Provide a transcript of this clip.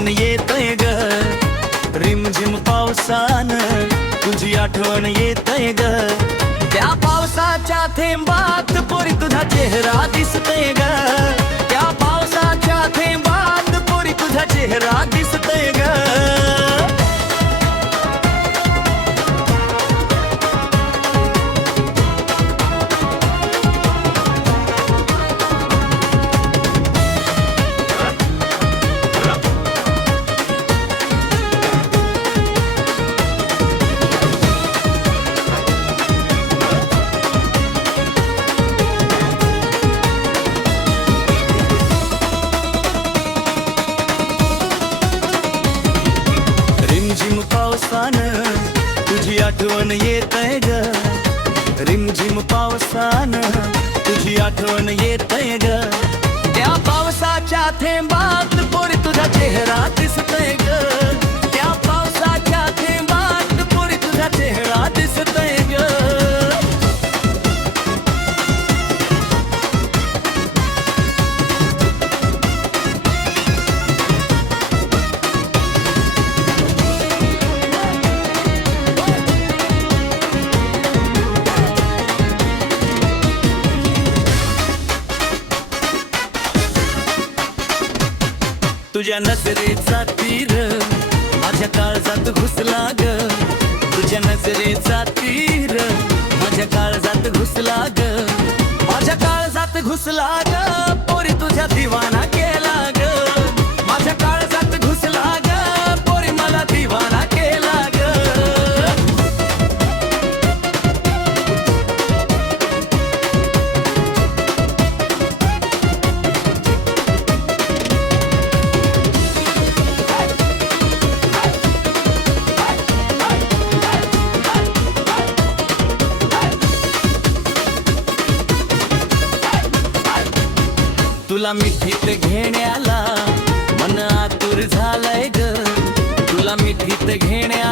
आठवण येतय ग, रिमझिम पावसानं तुझी आठवण येतय ग. त्या पावसाच्या थेंबात पोरी तुझा चेहरा दिसतय ग, त्या पावसाच्या थेंबात पोरी तुझा चेहरा दिसतय ग. रिमझिम पावसानं तुझी आठवण येतय ग, रिमझिम पावसानं तुझी आठवण येतय ग. त्या पावसाच्या थेंबात पोरी तुझा चेहरा दिसतय ग, त्या पावसाच्या थेंबात पोरी तुझा चेहरा दिसतय ग. तुझ्या नजरेचा तीर माझ्या काळजात घुसला ग, तुझ्या नजरेचा तीर माझ्या काळजात घुसला ग, माझ्या काळजात घुसला ग. पोरी तुझ्या दिवाना केला ग, माझ्या काळजात घुसला ग. पोरी मला दिवाना केला ग. तुला मिठीत घेण्याला मन आतुर झालंय ग, तुला मिठीत घेण्या